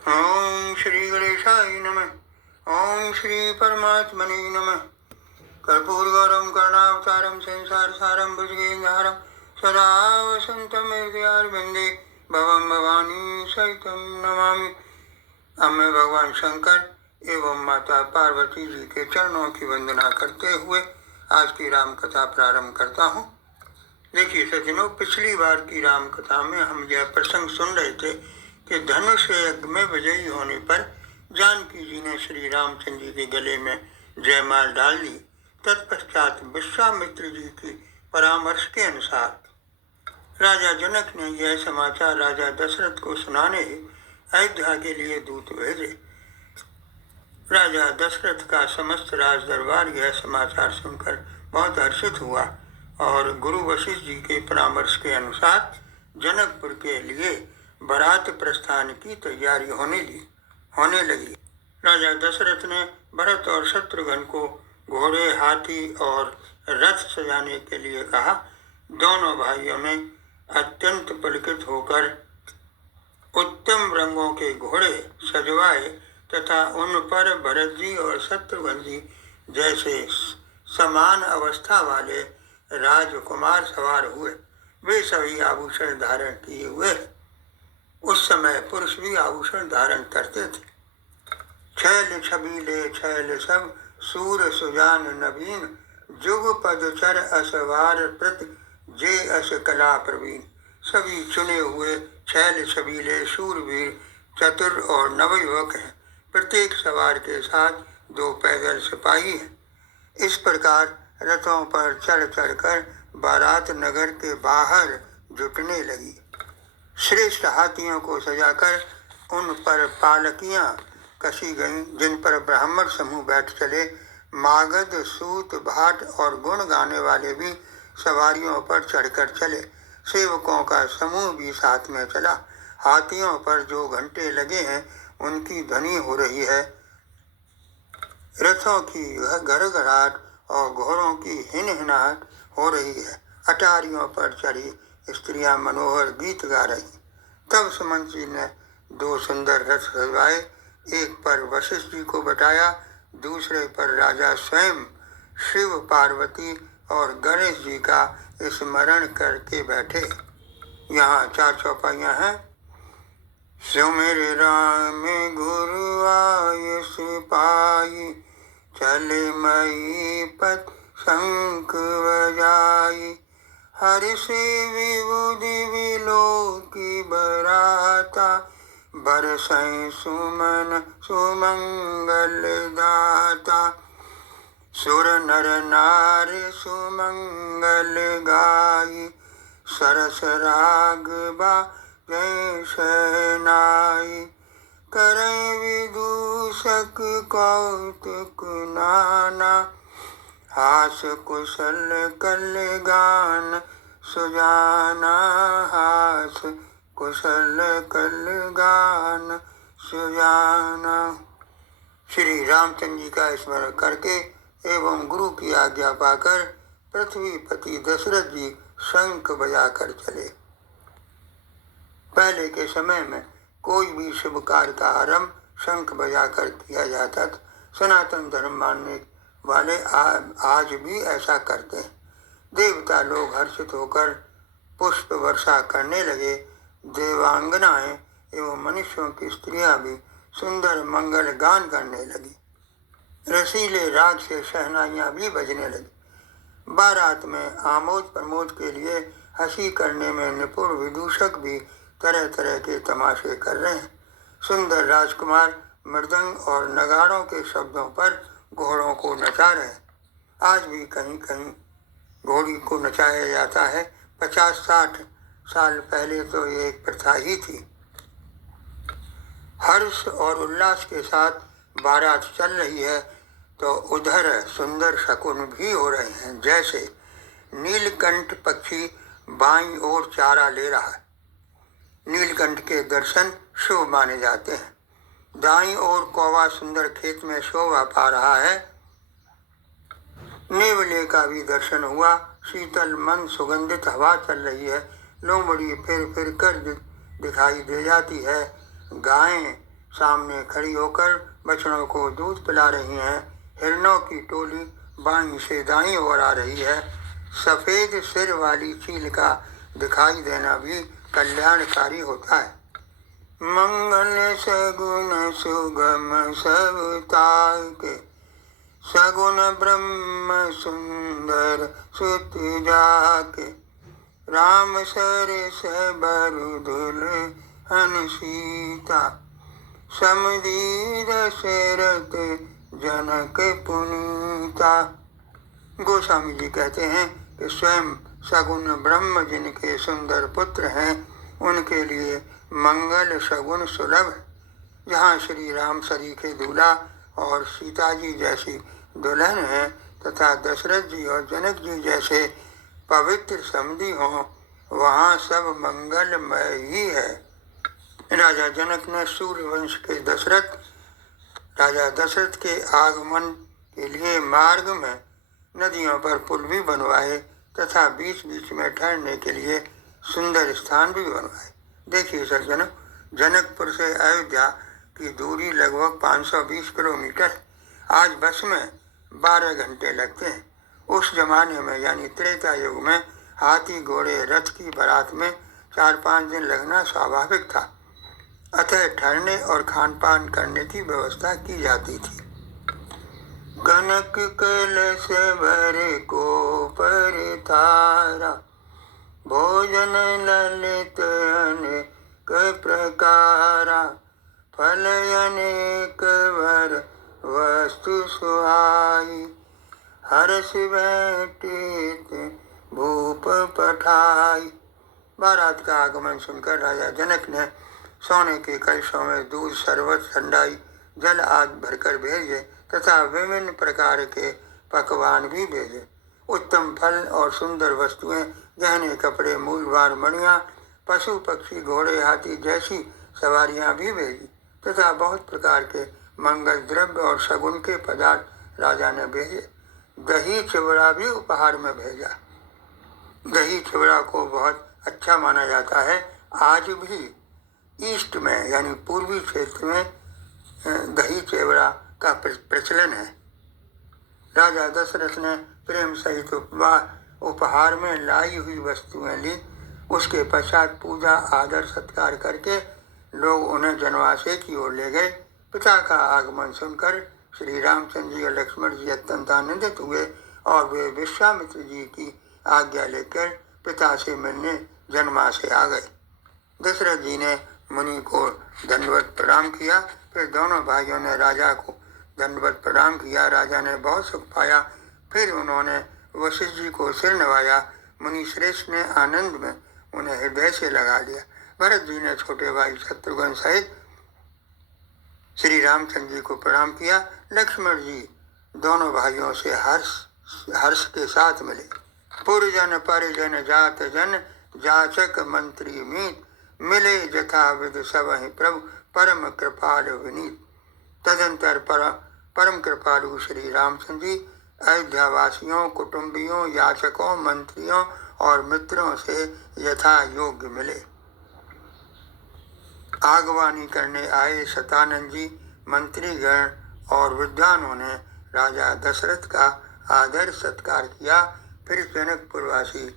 ओम श्री गणेशाय नमः। ओम श्री परमात्मने नमः। कर्पूरगौरम करुणावतारम संसार सारम भुजगेन्द्रहारम सदा वसंतम हृदयारविंदे भवम भवानी सहितम नमामि। अब मैं भगवान शंकर एवं माता पार्वती जी के चरणों की वंदना करते हुए आज की राम कथा प्रारंभ करता हूँ। देखिए सज्जनों, पिछली बार की राम कथा में हम यह प्रसंग सुन रहे थे कि धनुष यज्ञ में विजयी होने पर जानकी जी ने श्री रामचंद्र जी के गले में जयमाल डाल दी। तत्पश्चात विश्वामित्र जी की परामर्श के अनुसार राजा जनक ने यह समाचार राजा दशरथ को सुनाने अयोध्या के लिए दूत भेजे। राजा दशरथ का समस्त राज दरबार यह समाचार सुनकर बहुत हर्षित हुआ और गुरु वशिष्ठ जी के परामर्श के अनुसार जनकपुर के लिए बारात प्रस्थान की तैयारी होने लगी। राजा दशरथ ने भरत और शत्रुघ्न को घोड़े, हाथी और रथ सजाने के लिए कहा। दोनों भाइयों ने अत्यंत पुलकित होकर उत्तम रंगों के घोड़े सजवाए तथा उन पर भरत जी और शत्रुघ्न जी जैसे समान अवस्था वाले राजकुमार सवार हुए। वे सभी आभूषण धारण किए हुए। उस समय पुरुष भी आभूषण धारण करते थे। छैल छबीले छैल सब सूर सुजान नवीन जुग पदचर असवार प्रति जे अस कला प्रवीण। सभी चुने हुए छैल छबीले शूरवीर चतुर और नवयुवक हैं। प्रत्येक सवार के साथ 2 पैदल सिपाही हैं। इस प्रकार रथों पर चढ़ चढ़कर बारात नगर के बाहर जुटने लगी। श्रेष्ठ हाथियों को सजाकर उन पर पालकियां कसी गईं, जिन पर ब्राह्मण समूह बैठ चले। मागध, सूत, भाट और गुण गाने वाले भी सवारियों पर चढ़कर चले। सेवकों का समूह भी साथ में चला। हाथियों पर जो घंटे लगे हैं उनकी ध्वनि हो रही है। रथों की घड़घड़ाहट और घोड़ों की हिनहिनाहट हो रही है। अटारियों पर चढ़ी स्त्रियां मनोहर गीत गा रही। तब सुमंत जी ने 2 सुंदर रथ सजवाए। एक पर वशिष्ठ जी को बैठाया, दूसरे पर राजा स्वयं शिव, पार्वती और गणेश जी का स्मरण करके बैठे। यहाँ 4 चौपाइयाँ हैं। सुमिर राम गुरु आय सिपाही चले मई पत शंख बजाई। हर्ष विबुधि विलोकी बराता बरसै सुमन सुमंगल दाता। सुर नर नारी सुमंगल गाई सरस राग बाजै शहनाई। करैं विदूषक कौतुक नाना हास कुशल कल गान सुजाना। हास कुशल कल गान सुजाना। श्री रामचंद्र जी का स्मरण करके एवं गुरु की आज्ञा पाकर पृथ्वीपति दशरथ जी शंख बजाकर चले। पहले के समय में कोई भी शुभ कार्य का आरंभ शंख बजाकर किया जाता था। सनातन धर्म मानने वाले आज भी ऐसा करते हैं। देवता लोग हर्षित होकर पुष्प वर्षा करने लगे। देवांगनाएं एवं मनुष्यों की स्त्रियां भी सुंदर मंगल गान करने लगी। रसीले राग से शहनाइयां भी बजने लगी। बारात में आमोद प्रमोद के लिए हंसी करने में निपुण विदूषक भी तरह तरह के तमाशे कर रहे हैं। सुंदर राजकुमार मृदंग और नगाड़ों के शब्दों पर घोड़ों को नचा रहे हैं। आज भी कहीं कहीं घोड़ी को नचाया जाता है। 50-60 साल पहले तो ये एक प्रथा ही थी। हर्ष और उल्लास के साथ बारात चल रही है तो उधर सुंदर शकुन भी हो रहे हैं। जैसे नीलकंठ पक्षी बाईं ओर चारा ले रहा है। नीलकंठ के दर्शन शुभ माने जाते हैं। दाईं ओर कौवा सुंदर खेत में शोभा पा रहा है। नेवले का भी दर्शन हुआ। शीतल मन सुगंधित हवा चल रही है। लोमड़ी फिर फिर कर दिखाई दे जाती है। गायें सामने खड़ी होकर बछड़ों को दूध पिला रही हैं। हिरणों की टोली बाईं से दाईं ओर आ रही है। सफेद सिर वाली चील का दिखाई देना भी कल्याणकारी होता है। मंगल सगुन सुगम सब ताके, सगुन ब्रह्म सुंदर सुत जाके, राम सरस बरु दुल्हन सीता, समधी दशरथ जनक पुनीता। गोस्वामी जी कहते हैं कि स्वयं सगुन ब्रह्म जिनके सुंदर पुत्र हैं, उनके लिए मंगल सगुन सुलभ है। जहाँ श्री राम सरीखे दूल्हा और सीता जी जैसी दुल्हन है तथा दशरथ जी और जनक जी जैसे पवित्र समधी हों, वहाँ सब मंगलमय ही है। राजा जनक ने सूर्यवंश के राजा दशरथ के आगमन के लिए मार्ग में नदियों पर पुल भी बनवाए तथा बीच बीच में ठहरने के लिए सुंदर स्थान भी बनवाए। देखिए सज्जनों, जनकपुर से अयोध्या की दूरी लगभग 520 किलोमीटर। आज बस में 12 घंटे लगते हैं। उस जमाने में यानी त्रेता युग में हाथी घोड़े रथ की बारात में 4-5 दिन लगना स्वाभाविक था। अतः ठहरने और खान पान करने की व्यवस्था की जाती थी। कनक कलश भर को परतारा, भोजन ललित अनेक प्रकारा, फल अनेक वर वस्तु सुहाई, हर्ष बैठित भूप पठाई। बारात का आगमन सुनकर राजा जनक ने सोने के कलशों में दूध, शरबत, ठंडाई, जल आदि भरकर भेजे तथा विभिन्न प्रकार के पकवान भी भेजे। उत्तम फल और सुंदर वस्तुएं, गहने, कपड़े, मूलवार, मणियाँ, पशु पक्षी, घोड़े, हाथी जैसी सवारियां भी भेजी तथा बहुत प्रकार के मंगल द्रव्य और शगुन के पदार्थ राजा ने भेजे। दही चिवड़ा भी उपहार में भेजा। दही चिवड़ा को बहुत अच्छा माना जाता है। आज भी ईस्ट में यानी पूर्वी क्षेत्र में दही चिवड़ा का प्रचलन है। राजा दशरथ ने प्रेम सहित उपहार में लाई हुई वस्तुएं ली। उसके पश्चात पूजा, आदर, सत्कार करके लोग उन्हें जनवासे की ओर ले गए। पिता का आगमन सुनकर श्री रामचंद्र जी और लक्ष्मण जी अत्यंत आनंदित हुए और वे विश्वामित्र जी की आज्ञा लेकर पिता से मिलने जनवासे आ गए। दशरथ जी ने मुनि को दंडवत प्रणाम किया। फिर दोनों भाइयों ने राजा को दंडवत प्रणाम किया। राजा ने बहुत सुख पाया। फिर उन्होंने वशिष्ठ जी को सिर नवाया। मुनि श्रेष्ठ ने आनंद में उन्हें हृदय से लगा लिया। भरत जी ने छोटे भाई शत्रुघ्न सहित श्री रामचंद्र जी को प्रणाम किया। लक्ष्मण जी दोनों भाइयों से हर्ष के साथ मिले। पुरजन परिजन जात जन, जाचक मंत्री मीत, मिले जथा विद सबहि प्रभु, परम कृपाल विनीत। तदंतर परम कृपालु श्री रामचंद्र जी अयोध्या वासियों, कुटुंबियों, याचकों, मंत्रियों और मित्रों से यथा योग्य मिले। आगवानी करने आए शतानंद जी, मंत्रीगण और विद्वानों ने राजा दशरथ का आदर सत्कार किया। फिर जनकपुरवासी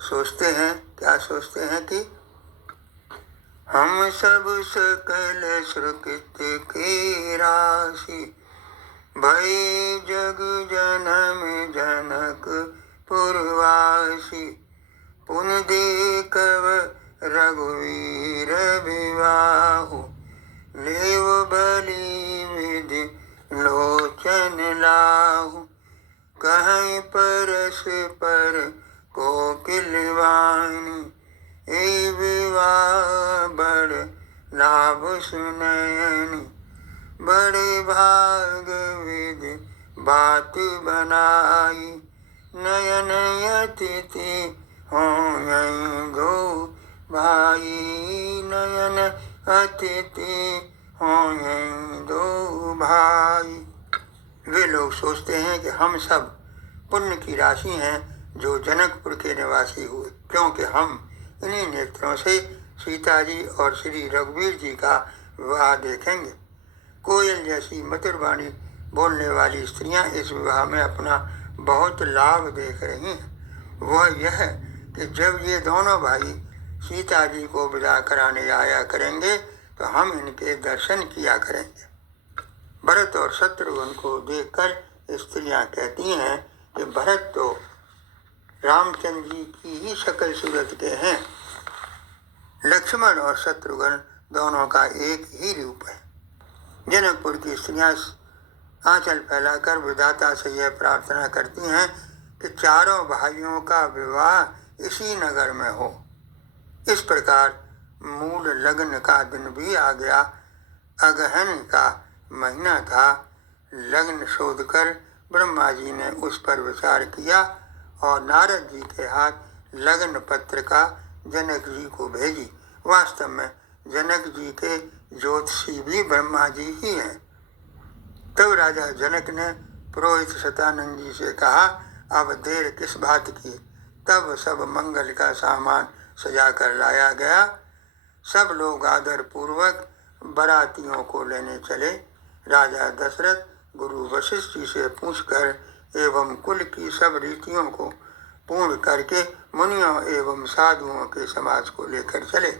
सोचते हैं, क्या सोचते हैं कि हम सब सकल सुकृत के राशि, भय जग जनम जनक पुरवासी, पुन देखव रघुवीर विवाहु, लेव बलि विधि लोचन लाहु, कहीं परस पर कोकिल वाणी, ए विवाह बड़ लाभ सुनयनी, बड़े भाग विधि बात बनाई, नयन अतिथि हों दो भाई, नयन अतिथि हों दो भाई। वे लोग सोचते हैं कि हम सब पुण्य की राशि हैं जो जनकपुर के निवासी हुए, क्योंकि हम इन्हीं नेत्रों से सीता जी और श्री रघुवीर जी का विवाह देखेंगे। कोयल जैसी मधुर वाणी बोलने वाली स्त्रियां इस विवाह में अपना बहुत लाभ देख रही हैं। वह यह कि जब ये दोनों भाई सीता जी को विदा कराने आया करेंगे तो हम इनके दर्शन किया करेंगे। भरत और शत्रुघ्न को देखकर स्त्रियां कहती हैं कि भरत तो रामचंद्र जी की ही शक्ल सूरत के हैं। लक्ष्मण और शत्रुघ्न दोनों का एक ही रूप है। जनकपुर की स्त्रियां आंचल फैलाकर विधाता से यह प्रार्थना करती हैं कि चारों भाइयों का विवाह इसी नगर में हो। इस प्रकार मूल लग्न का दिन भी आ गया। अगहन का महीना था। लग्न शोध कर ब्रह्मा जी ने उस पर विचार किया और नारद जी के हाथ लग्न पत्र का जनक जी को भेजी। वास्तव में जनक जी के ज्योतिषी भी ब्रह्मा जी ही हैं। तब राजा जनक ने पुरोहित शतानंद जी से कहा, अब देर किस बात की। तब सब मंगल का सामान सजा कर लाया गया। सब लोग आदर पूर्वक बारातियों को लेने चले। राजा दशरथ गुरु वशिष्ठ जी से पूछकर एवं कुल की सब रीतियों को पूर्ण करके मुनियों एवं साधुओं के समाज को लेकर चले।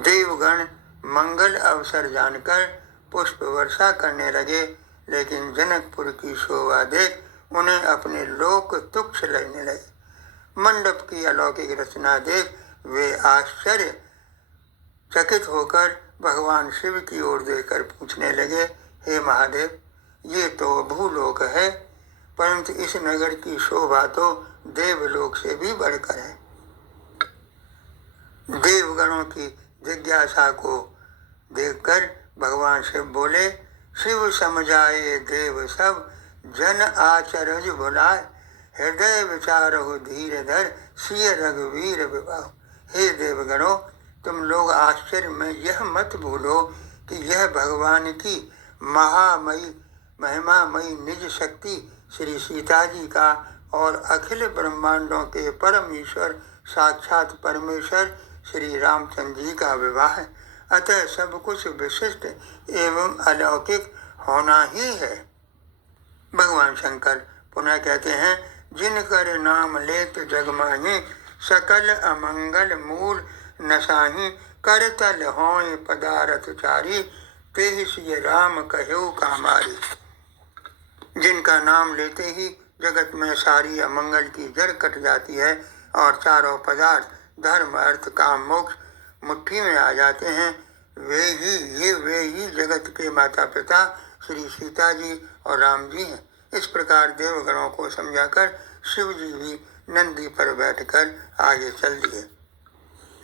देवगण मंगल अवसर जानकर पुष्प वर्षा करने लगे, लेकिन जनकपुर की शोभा देख उन्हें अपने लोक तुच्छ लगने लगे। मंडप की अलौकिक रचना देख वे आश्चर्य चकित होकर भगवान शिव की ओर देखकर पूछने लगे, हे महादेव, ये तो भूलोक है, परंतु इस नगर की शोभा तो देवलोक से भी बढ़कर है। देवगणों की जिज्ञासा को देखकर भगवान शिव बोले, शिव समझाए देव सब, जन आचरज बुलाए, हृदय विचारहु धीर धर, सिय रघुवीर विवाह। हे देवगणों, तुम लोग आश्चर्य में यह मत भूलो कि यह भगवान की महामयी महिमामयी निज शक्ति श्री सीता जी का और अखिल ब्रह्मांडों के परम ईश्वर साक्षात परमेश्वर श्री रामचंद्र जी का विवाह है। अतः सब कुछ विशिष्ट एवं अलौकिक होना ही है। भगवान शंकर पुनः कहते हैं, जिनकर नाम लेत जग माही, सकल अमंगल मूल नसाही, करतल होय पदारथ चारी, तेहि सिय राम कह्यो कामारी। जिनका नाम लेते ही जगत में सारी अमंगल की जड़ कट जाती है और चारों पदार्थ धर्म अर्थ काम मोक्ष मुट्ठी में आ जाते हैं, वे ही जगत के माता पिता श्री सीता जी और राम जी हैं। इस प्रकार देवगणों को समझाकर शिव जी भी नंदी पर बैठकर आगे चल दिए।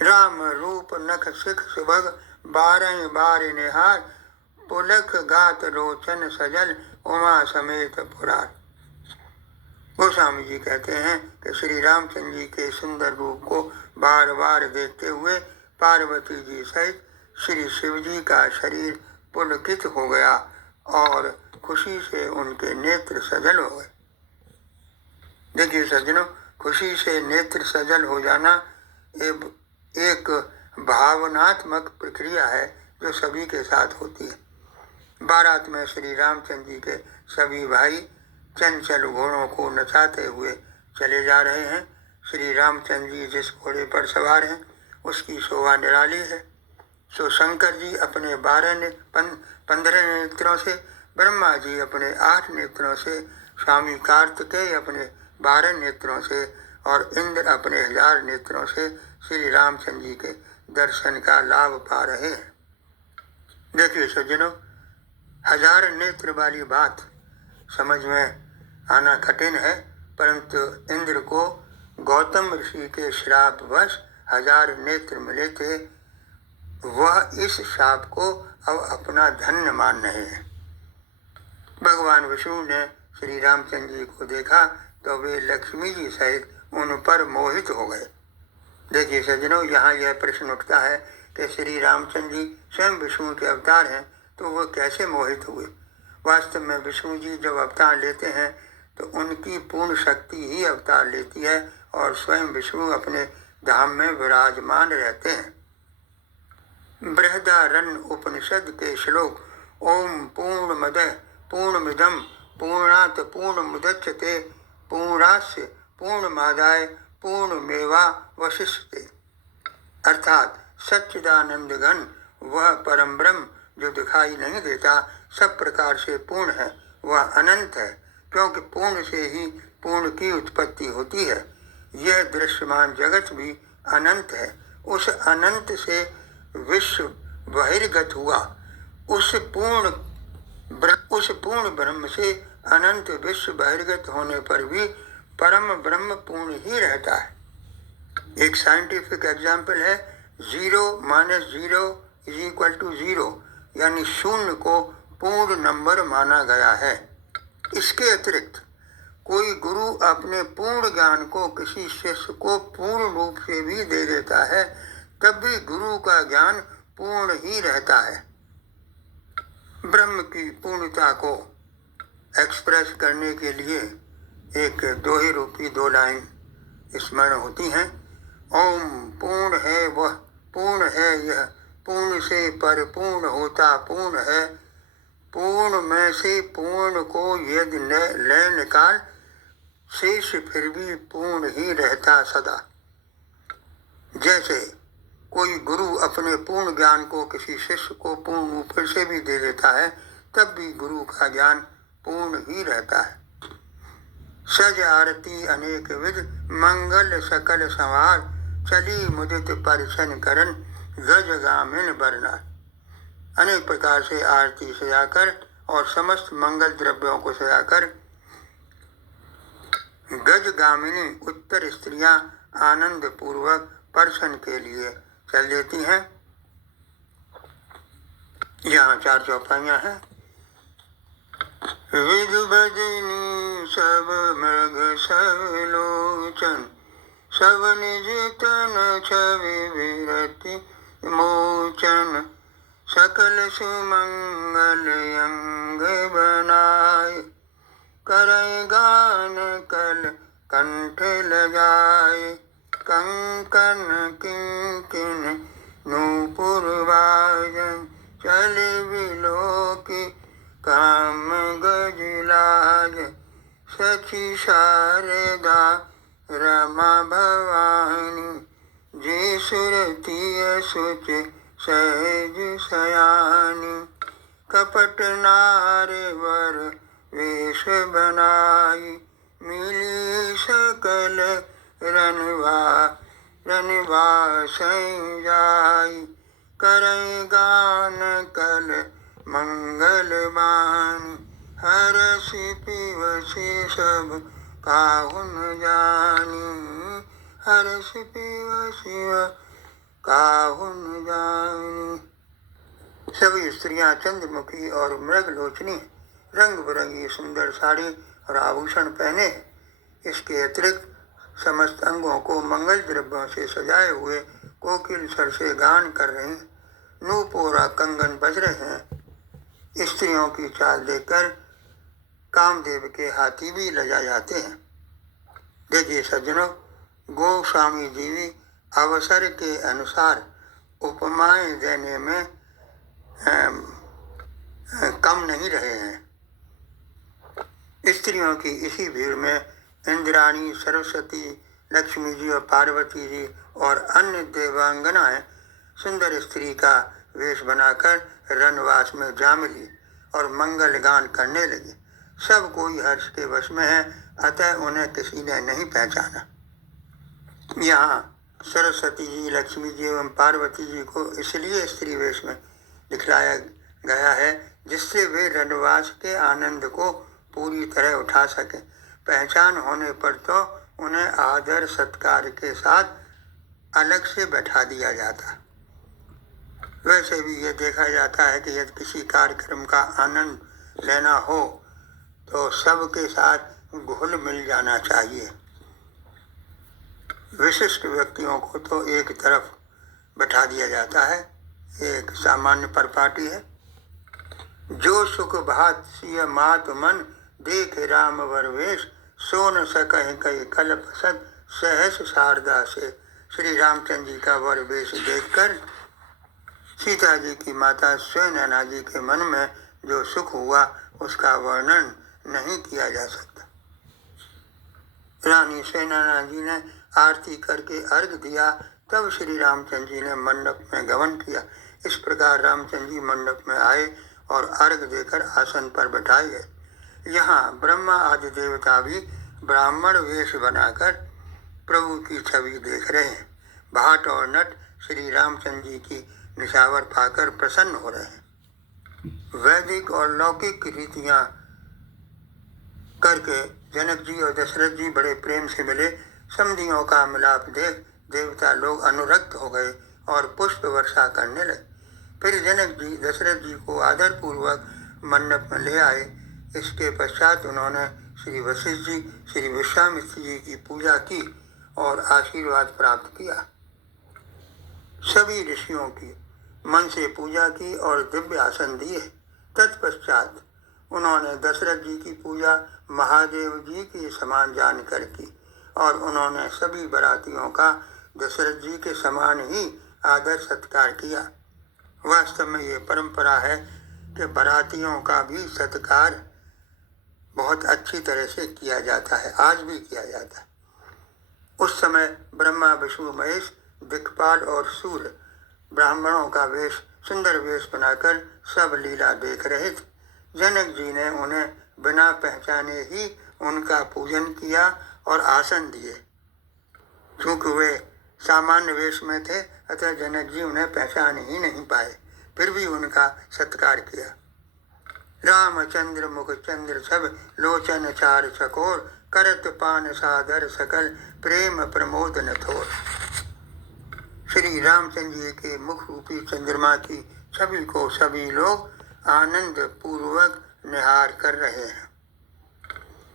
राम रूप नख सिख सुभग, बारह बार निहार, पुलक गात रोचन सजल, उमा समेत पुरार। गोस्वामी जी कहते हैं कि श्री रामचंद्र जी के सुंदर रूप को बार बार देखते हुए पार्वती जी सहित श्री शिव जी का शरीर पुलकित हो गया और खुशी से उनके नेत्र सजल हो गए। देखिए सज्जनों, खुशी से नेत्र सजल हो जाना एक भावनात्मक प्रक्रिया है जो सभी के साथ होती है। बारात में श्री रामचंद्र जी के सभी भाई चंचल घोड़ों को नचाते हुए चले जा रहे हैं। श्री रामचंद्र जी जिस घोड़े पर सवार हैं उसकी शोभा निराली है। सो शंकर जी अपने 15 नेत्रों से, ब्रह्मा जी अपने 8 नेत्रों से, स्वामी कार्तिकेय अपने 12 नेत्रों से और इंद्र अपने 1000 नेत्रों से श्री रामचंद्र जी के दर्शन का लाभ पा रहे हैं। देखिए सज्जनों, 1000 नेत्र वाली बात समझ में आना कठिन है, परंतु इंद्र को गौतम ऋषि के श्रापवश 1000 नेत्र मिले थे। वह इस शाप को अब अपना धन्य मान रहे हैं। भगवान विष्णु ने श्री रामचंद्र जी को देखा तो वे लक्ष्मी जी सहित उन पर मोहित हो गए। देखिए सज्जनों, यहाँ यह प्रश्न उठता है कि श्री रामचंद्र जी स्वयं विष्णु के अवतार हैं तो वो कैसे मोहित हुए। वास्तव में विष्णु जी जब अवतार लेते हैं तो उनकी पूर्ण शक्ति ही अवतार लेती है और स्वयं विष्णु अपने धाम में विराजमान रहते हैं। बृहदारण्य उपनिषद के श्लोक ओम पूर्णमदः पूर्णमिदं पूर्णात् पूर्णमुदच्यते पूर्णास्य पूर्णमादाय पूर्णमेवावशिष्यते अर्थात सच्चिदानंद घन वह परम ब्रह्म जो दिखाई नहीं देता, सब प्रकार से पूर्ण है, वह अनंत है, क्योंकि पूर्ण से ही पूर्ण की उत्पत्ति होती है। यह दृश्यमान जगत भी अनंत है। उस अनंत से विश्व बहिर्गत हुआ। उस पूर्ण ब्रह्म से अनंत विश्व बहिर्गत होने पर भी परम ब्रह्म पूर्ण ही रहता है। एक साइंटिफिक एग्जाम्पल है 0 - 0 = 0, यानी शून्य को पूर्ण नंबर माना गया है। इसके अतिरिक्त कोई गुरु अपने पूर्ण ज्ञान को किसी शिष्य को पूर्ण रूप से भी दे देता है, तब भी गुरु का ज्ञान पूर्ण ही रहता है। ब्रह्म की पूर्णता को एक्सप्रेस करने के लिए एक दोहे रूपी 2 लाइन स्मरण होती हैं। ओम पूर्ण है वह, पूर्ण है यह, पूर्ण से परिपूर्ण होता पूर्ण है, पूर्ण में से पूर्ण को यदि ले निकाल, शेष फिर भी पूर्ण ही रहता सदा। जैसे कोई गुरु अपने पूर्ण ज्ञान को किसी शिष्य को पूर्ण रूप से भी दे देता है, तब भी गुरु का ज्ञान पूर्ण ही रहता है। सज आरती अनेक विध मंगल सकल संवार, चली मुदित परिछन करन गज गामिन बरना। अनेक प्रकार से आरती सजाकर और समस्त मंगल द्रव्यों को सजाकर गजगामिनी उत्तर स्त्रियां आनंद पूर्वक पर्शन के लिए चल देती हैं। यहाँ 4 चौपाइयाँ हैं। विधु भजनी सब मृग सब लोचन, सब निज तन छवि विरति मोचन, सकल सुमंगल अंग बनाए, करय गान कल कंठ लगाए, कंकन किंकिन नूपुर बाजन, चल विलोकी काम गजलाज, सखी शारदा रमा भवानी, जे सुरतीय सुच सहज सयानी, कपट नार वर वेश बनाई, मिली सकल रनवा सई जाई, करय गान कल मंगल बानी, हरष पिबसि सब काहुन जानी, हरष पिबसि काहुन जानी। सभी स्त्रियां चंद्रमुखी और मृगलोचनी रंग बिरंगी सुंदर साड़ी और आभूषण पहने। इसके अतिरिक्त समस्त अंगों को मंगल द्रव्यों से सजाए हुए कोकिल स्वर से गान कर रही, नूपुर कंगन बज रहे हैं। स्त्रियों की चाल देखकर कामदेव के हाथी भी लजा जाते हैं। देखिए सज्जनों, गोस्वामी जी भी अवसर के अनुसार उपमाएं देने में कम नहीं रहे हैं। स्त्रियों की इसी भीड़ में इंद्राणी, सरस्वती, लक्ष्मी जी और पार्वती जी और अन्य देवांगनाएं सुंदर स्त्री का वेश बनाकर रनवास में जा मिली और मंगल गान करने लगी। सब कोई हर्ष के वश में है, अतः उन्हें किसी ने नहीं पहचाना। यहाँ सरस्वती जी, लक्ष्मी जी एवं पार्वती जी को इसलिए स्त्री वेश में दिखलाया गया है जिससे वे रनवास के आनंद को पूरी तरह उठा सके। पहचान होने पर तो उन्हें आदर सत्कार के साथ अलग से बैठा दिया जाता। वैसे भी ये देखा जाता है कि यदि किसी कार्यक्रम का आनंद लेना हो तो सबके साथ घुल मिल जाना चाहिए। विशिष्ट व्यक्तियों को तो एक तरफ बैठा दिया जाता है। एक सामान्य परिपाटी है, जो सुख भात सिय मात मन, देख राम वर वेश, सो न सकहि कहि कल्प सद, सहस शारदा से। श्री रामचंद्र जी का वर वेश देखकर सीता जी की माता सुनैना जी के मन में जो सुख हुआ उसका वर्णन नहीं किया जा सकता। रानी सुनैना जी ने आरती करके अर्घ दिया, तब श्री रामचंद्र जी ने मंडप में गमन किया। इस प्रकार रामचंद्र जी मंडप में आए और अर्घ देकर आसन पर बैठाए गए। यहाँ ब्रह्मा आदि देवता भी ब्राह्मण वेश बनाकर प्रभु की छवि देख रहे हैं। भाट और नट श्री रामचंद्र जी की निशावर पाकर प्रसन्न हो रहे हैं। वैदिक और लौकिक रीतियां करके जनक जी और दशरथ जी बड़े प्रेम से मिले। समधियों का मिलाप देख देवता लोग अनुरक्त हो गए और पुष्प वर्षा करने लगे। फिर जनक जी दशरथ जी को आदर पूर्वक मंडप में ले आए। इसके पश्चात उन्होंने श्री वशिष्ठ जी, श्री विश्वामित्र जी की पूजा की और आशीर्वाद प्राप्त किया। सभी ऋषियों की मन से पूजा की और दिव्य आसन दिए। तत्पश्चात उन्होंने दशरथ जी की पूजा महादेव जी के समान जानकर की और उन्होंने सभी बरातियों का दशरथ जी के समान ही आदर सत्कार किया। वास्तव में ये परंपरा है कि बरातियों का भी सत्कार बहुत अच्छी तरह से किया जाता है, आज भी किया जाता है। उस समय ब्रह्मा, विष्णु, महेश, दिक्पाल और सूर्य ब्राह्मणों का वेश, सुंदर वेश बनाकर सब लीला देख रहे थे। जनक जी ने उन्हें बिना पहचाने ही उनका पूजन किया और आसन दिए। क्योंकि वे सामान्य वेश में थे, अतः जनक जी उन्हें पहचान ही नहीं पाए, फिर भी उनका सत्कार किया। रामचंद्र मुख चंद्र सब लोचन चार चकोर, करत पान सादर सकल प्रेम प्रमोद न थोर। श्री रामचंद्र जी के मुख रूपी चंद्रमा की छवि को सभी लोग आनंद पूर्वक निहार कर रहे हैं।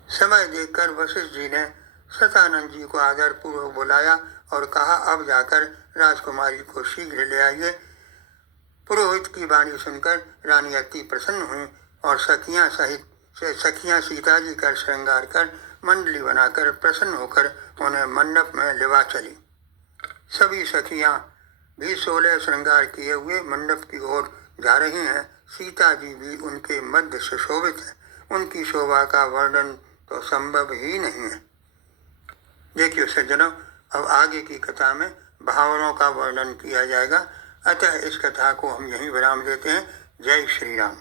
समय देखकर वशिष्ठ जी ने सतानंद जी को आदर पूर्वक बुलाया और कहा, अब जाकर राजकुमारी को शीघ्र ले आइए। पुरोहित की वाणी सुनकर रानी अति प्रसन्न हुई और सखियां सीता जी का श्रृंगार कर मंडली बनाकर प्रसन्न होकर उन्हें मंडप में लेवा चली। सभी सखियां भी 16 श्रृंगार किए हुए मंडप की ओर जा रही हैं। सीता जी भी उनके मध्य सुशोभित है। उनकी शोभा का वर्णन तो संभव ही नहीं है। देखिए सज्जनों, अब आगे की कथा में भावनाओं का वर्णन किया जाएगा। अतः इस कथा को हम यहीं विराम देते हैं। जय श्री राम।